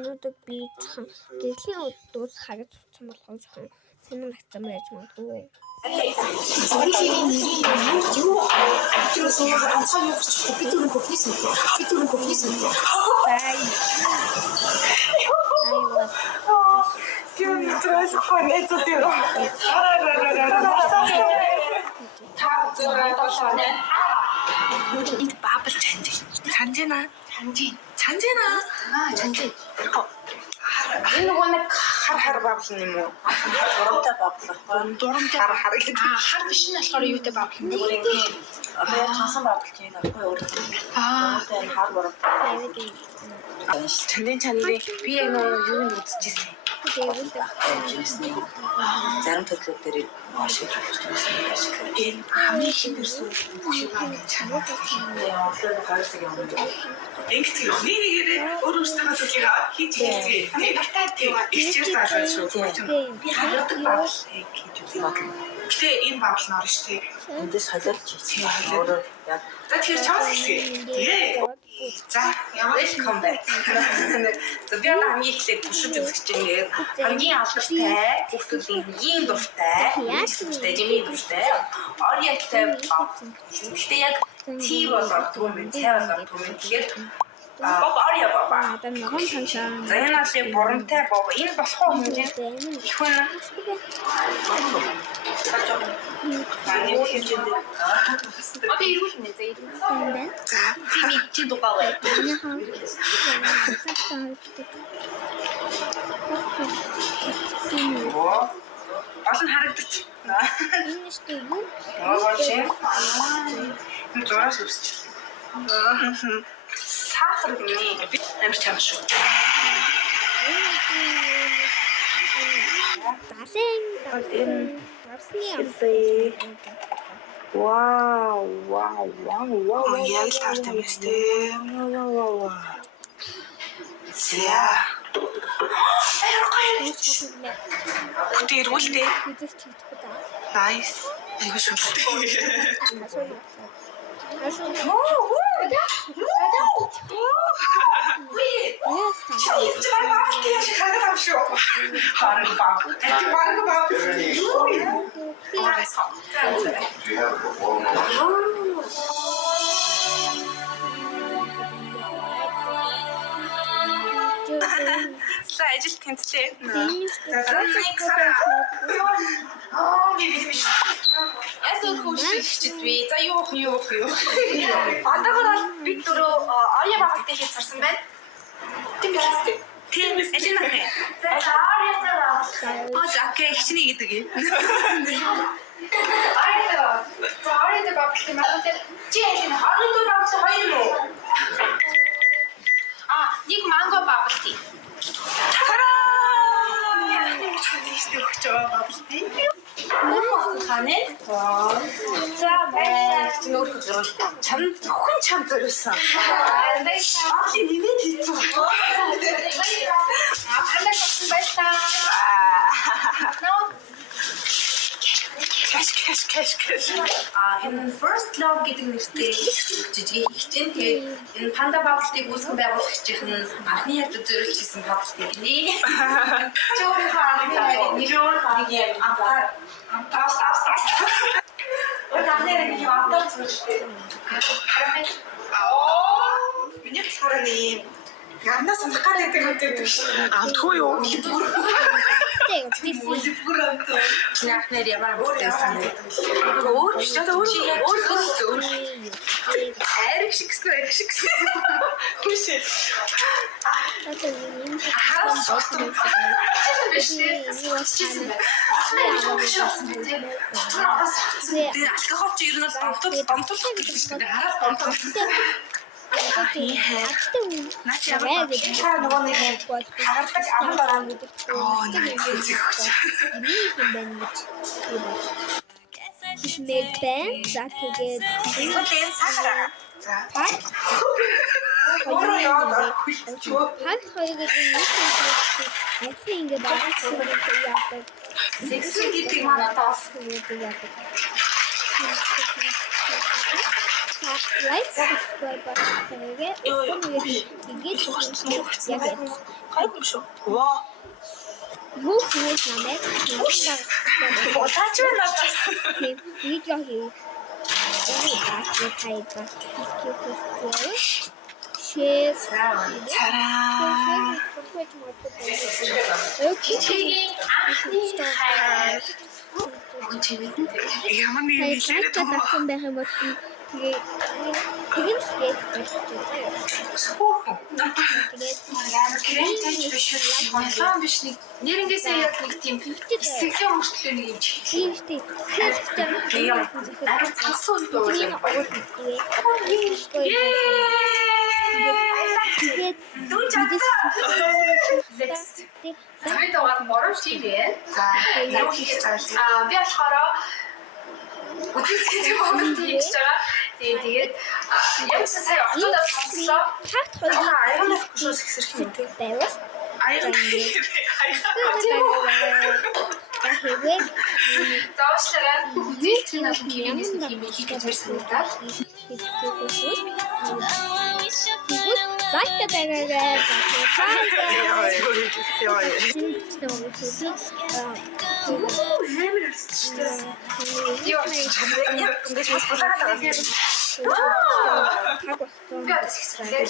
өнөөдөр би жоохон гэрлийн өдөөс харж утсан болохоор жоохон сонир хацсан байж магадгүй. Энэ нөгөө нэг хар баблын юм уу? Дурамтай баблах. Дурамтай хар гэдэг. Хар биш нь болохоор юутай баблын юм бэ? Одоо цансан баблын юм аахгүй өөр. Дурамтай хар дурамтай. Чанарын би яг нөгөө юу нь үзчихсэн. Зарим төрлүүд дээр машин хийчихсэн юм. Энэ хамгийн хэмэрсэн бүх юм чанар гарцыг юм. Ингэж нэгээрээ өөрөө өөртөө төлөйгаа хийж хийцгээе. Баттай тийм ичээр заалаа шүү. Би хаяадаг баблыг хийж үзье. Гэтэ энэ бабл нор шүү дээ. Эндээс холиолж хийцгээ. Өөрөө яг. За тэгэхээр чамс хийцгээ. Тэгээ. За, welcome back. За би хамгийн ихлээр туршиж үзэж чинь хамгийн алдартай, хүүхдүүдийн хамгийн дуртай, жимийн дуртай, ориенттай баб. Гэтэ яг tea болоод түм бэ, цай болоод түм бэ. Тэгэхээр баб ория баба. Одоо ногоон цаншаа. За энэ алсын бурамтай баб. Энэ болох уу хэмжээ? Ихвэн. Таны хэмжээнд. Одоо ирүүл нэ за ирүүл. За чи дугаа бай. Олон харагдчих. Энэ шүү дээ юу? Энэ зураас үсчихлээ. Сахар гэнэ. Би амар чам шүү. Вау. Яг л таартай юм шүү дээ. Вау. Зя. Бүтэн ирүүлтэй. Nice. Айгуу шүлтэй. За ажил тэнцлээ. Ясуу хүчтэй би. За юу. Одоогоор бид дөрөв оя багтаа хийж зарсан байна. Тийм биз? Тийм ажил нэ. Окей, хичнээн гэдэг юм. Оритой багтаа магадгүй. Чи ажил оритой багтаа хоёр юм уу? Нэг манго бабалти. Хане? За баярлалаа. Чамд зөвхөн чам зориулсан. Аалийн нэмээд хийцүү. Панда гэсэн баярлалаа. Кэш. Энэ first love гэдэг нэртэй жижиг хичээн. Тэгээд энэ панда бабалтыг үүсгэн байгуулагчийн анхны хайрт зориулж хийсэн бабалт гинэ. Чөөрийн хааны нэг юм амтаас. Одоогоор нэг юм амтаар зүрхтэй. Карамел. Миний хараны янда санах гэдэг үгтэй шүү. Амтгүй юу? Яахнаар ямар бүрээсэн. Өөр биш өөр. Ариг шигсэн. Хүшээ. Алкохол чи ер нь бомтол гэдэг шүү дээ. Хараад бомтол. Наач яагаад нөгөө нэг хагардаг ам дараа гэдэг. Хичнээн бэн за тэгээд энэ сахар. За. хоёр хоёрыг ингээд яадаг. Сексуал гэдэг манатаас яадаг. лайк subscribe байтугай тэгээд яг хайгүй шүү. Ваа. юу хийж намайг Удаач байна надаас. видео хийх. Share Цараа. Ямар нэг хэлээд байгаа байх юм бол тэгээ тэгэмсгээд Монлон биш нэг нэрнгээсээ яг нэг тийм хэсэглийн мөртлөө нэг юм тийм тийм арай цансан үйл тэгээд Цайд байгаа бороо шийдээ. За, юу хийх цааш. Би болохоор үдцэд хөвөлт хийж байгаа. Тэгээд яг сая октодоос сонслоо. тагт хоёр Аян авахгүй ихсэрх юм. байвал Аян. тэгээд Зоошлараа үдцэд чинь аль ямар нэг юм хийж байсан юм даа. Зайка дагага Би одоо ихсэрлээ.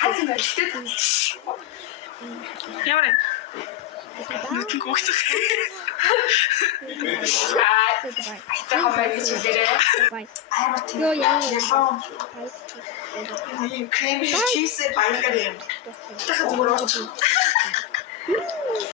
Хазин барьдаг. Ямар вэ? Нүдэн гоогдох. Та хамаагүй чилээрээ. Амар тийм. Ёо яа. Крем чиз баялгаа юм. Дахад өөрөө